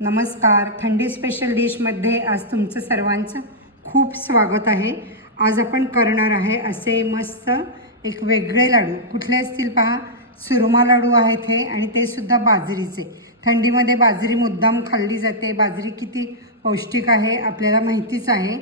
नमस्कार. थंडी स्पेशल डिशमध्ये आज तुमचं सर्वांचं खूप स्वागत आहे. आज आपण करणार आहे असे मस्त एक वेगळे लाडू. कुठले असतील पहा? सुरमा लाडू आहेत हे आणि ते सुद्धा बाजरीचे. थंडीमध्ये बाजरी मुद्दाम खाल्ली जाते. बाजरी किती पौष्टिक आहे आपल्याला माहितीच आहे.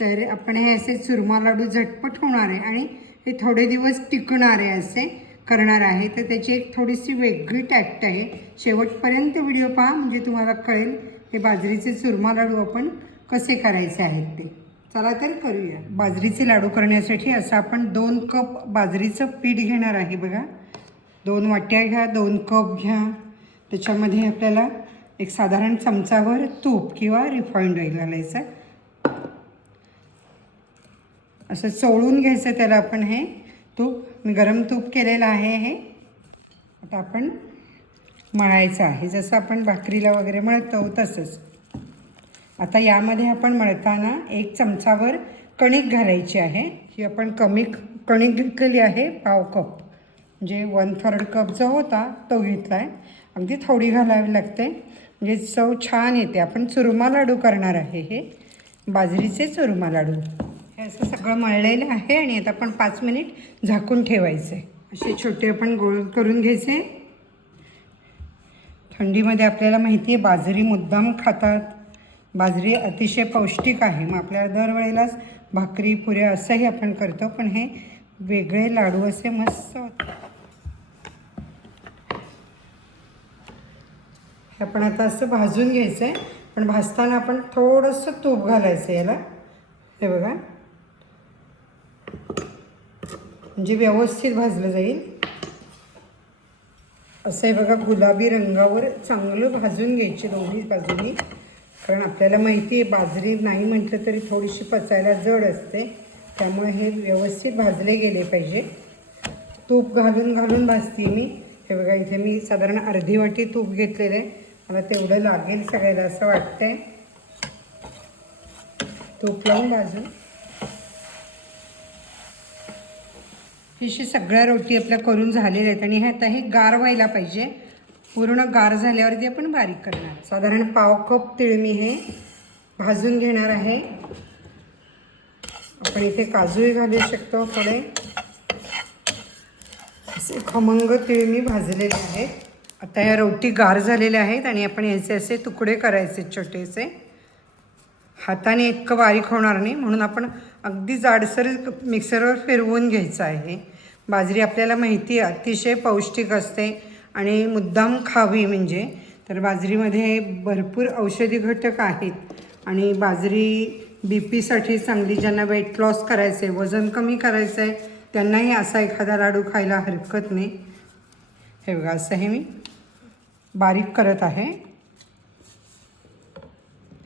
तर आपण हे असे सुरमा लाडू झटपट होणार आहे आणि हे थोडे दिवस टिकणारे असे. करणार आहे. तर त्याची एक थोडीशी वेगळी टॅक्ट आहे. शेवटपर्यंत व्हिडिओ पहा म्हणजे तुम्हाला कळेल हे बाजरीचे चुरमा लाडू आपण कसे करायचे आहेत ते. चला तर करूया. बाजरीचे लाडू करण्यासाठी असं आपण दोन कप बाजरीचं पीठ घेणार आहे बघा. दोन वाट्या घ्या दोन कप घ्या. त्याच्यामध्ये आपल्याला एक साधारण चमचाभर तूप किंवा रिफाईंड ऑइल घालायचं. असं चोळून घ्यायचं त्याला आपण हे तूप मी गरम तूप केलेलं आहे हे. आता आपण मळायचं आहे. जसं आपण भाकरीला वगैरे मळतो तसंच. आता यामध्ये आपण मळताना एक चमचावर कणिक घालायची आहे. ही आपण कमी कणिक घेतलेली आहे पाव कप. म्हणजे वन थर्ड कप जो होता तो घेतला आहे अगदी थोडी घालावी लागते. म्हणजे चव छान येते. आपण चुरमा लाडू करणार आहे हे. बाजरीचे चुरमा लाडू. हे असं सगळं मळलेलं आहे आणि आता आपण पाच मिनिट झाकून ठेवायचे. असे छोटे आपण गोळ करून घ्यायचे. थंडीमध्ये आपल्याला माहिती आहे बाजरी मुद्दाम खातात. बाजरी अतिशय पौष्टिक आहे. मग आपल्याला दरवेळेलाच भाकरी पुऱ्या असंही आपण करतो पण हे वेगळे लाडू असे मस्त होतात. हे आपण आता असं भाजून घ्यायचं आहे पण भाजताना आपण थोडंसं तूप घालायचं याला. हे बघा. म्हणजे व्यवस्थित भाजलं जाईल. असं आहे बघा गुलाबी रंगावर चांगलं भाजून घ्यायची दोन्ही बाजूनी. कारण आपल्याला माहिती आहे बाजरी नाही म्हटलं तरी थोडीशी पचायला जड असते. त्यामुळे हे व्यवस्थित भाजले गेले पाहिजे. तूप घालून घालून भाजते मी. हे बघा इथे मी साधारण अर्धी वाटी तूप घेतलेलं आहे. मला तेवढं लागेल सगळ्याला असं वाटतंय. तूप लावून भाजून. हिशी सगळ्या रोटी आपल्या करून झालेल्या आहेत आणि हे आता हे गार व्हायला पाहिजे. पूर्ण गार झाल्यावरती आपण बारीक करणार. साधारण पाव कप तिळ मी हे भाजून घेणार आहे. आपण इथे काजूही घालू शकतो थोडे असे खमंग तिळ मी भाजलेले आहेत. आता या रोटी गार झालेल्या आहेत आणि आपण याचे असे तुकडे करायचे छोटेसे. हाताने इतकं बारीक होणार नाही म्हणून आपण अगदी जाडसर मिक्सरवर फिरवून घ्यायचं आहे. बाजरी आपल्याला माहिती आहे अतिशय पौष्टिक असते आणि मुद्दाम खावी म्हणजे. तर बाजरीमध्ये भरपूर औषधी घटक आहेत आणि बाजरी बी पीसाठी चांगली ज्यांना वेट लॉस करायचं आहे वजन कमी करायचं आहे त्यांनाही असा एखादा लाडू खायला हरकत नाही. हे बघा असं हे मी बारीक करत आहे.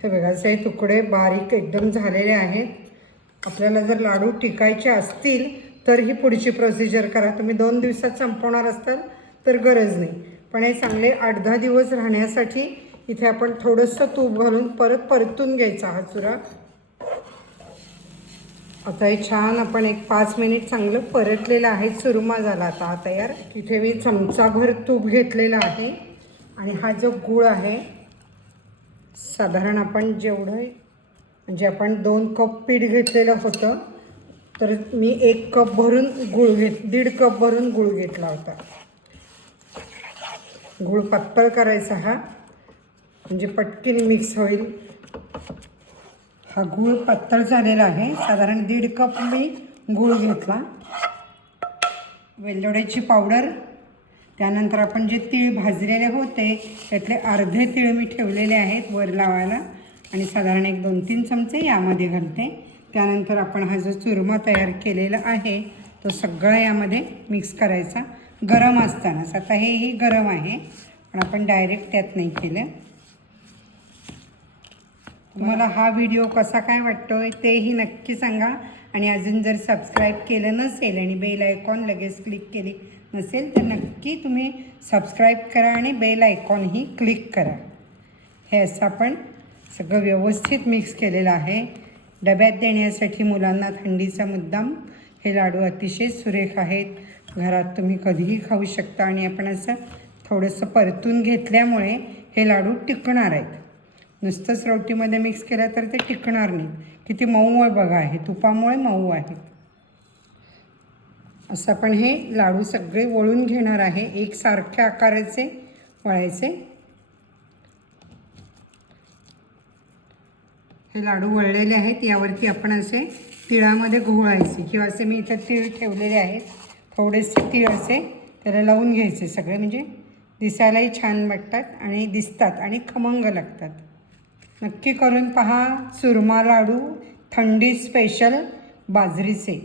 हे बघा असे तुकडे बारीक एकदम झालेले आहेत. आपल्याला जर लाडू टिकायचे असतील तर ही पुढची प्रोसिजर करा. तुम्ही दोन दिवसात संपवणार असताल तर गरज नाही. पण हे चांगले आठ दहा दिवस राहण्यासाठी इथे आपण थोडंसं तूप घालून परत परतून घ्यायचा हा चुरा. आता हे छान आपण एक पाच मिनिट चांगलं परतलेलं आहे चुरमा झाला आता हा तयार. तिथे मी चमचाभर तूप घेतलेलं आहे. आणि हा जो गूळ आहे साधारण आपण जेवढं म्हणजे आपण दोन कप पीठ घेतलेलं होतं तर मी एक कप भरून गुळ घेत दीड कप भरून गुळ घेतला होता. गुळ पातळ करायचा हा. म्हणजे पटकीने मिक्स होईल. हा गूळ पातळ झालेला आहे. साधारण दीड कप मी गूळ घेतला. वेलदोड्याची पावडर त्यानंतर आपण जे तीळ भाजलेले होते त्यातले अर्धे तीळ मी ठेवलेले आहेत वर लावायला. आणि साधारण एक दोन तीन चमचे यामध्ये घालते. त्यानंतर आपण हा जो चुरमा तयार केलेला आहे तो सगळा यामध्ये मिक्स करायचा. गरम असतानाच. आता हेही गरम आहे. पण आपण डायरेक्ट त्यात नाही केलं. तुम्हाला हा व्हिडिओ कसा काय वाटतो आहे तेही नक्की सांगा. आणि अजून जर सबस्क्राईब केलं नसेल आणि बेल आयकॉन लगेच क्लिक केली नसेल तर नक्की तुम्ही सबस्क्राईब करा आणि बेल आयकॉनही क्लिक करा. हे असं आपण सगळं व्यवस्थित मिक्स केलेलं आहे. डब्यात देण्यासाठी मुलांना थंडीचा मुद्दाम. हे लाडू अतिशय सुरेख आहेत. घरात तुम्ही कधीही खाऊ शकता आणि आपण असं थोडंसं परतून घेतल्यामुळे हे लाडू टिकणार आहेत. नुसतंच रोटीमध्ये मिक्स केलं तर ते टिकणार नाही. किती मऊ आहे बघा आहे तुपामुळे मऊ आहेत असं आपण हे लाडू सगळे वळून घेणार आहे. एक सारख्या आकाराचे वळायचे. हे लाडू वळलेले आहेत. यावरती आपण असे तिळामध्ये घोळायचे किंवा असे मी इथं तीळ ठेवलेले आहेत. थोडेसे तीळ असे त्याला लावून घ्यायचे सगळे. म्हणजे दिसायलाही छान वाटतात आणि दिसतात आणि खमंग लागतात. नक्की करून पहा चुरमा लाडू थंडी स्पेशल बाजरीचे.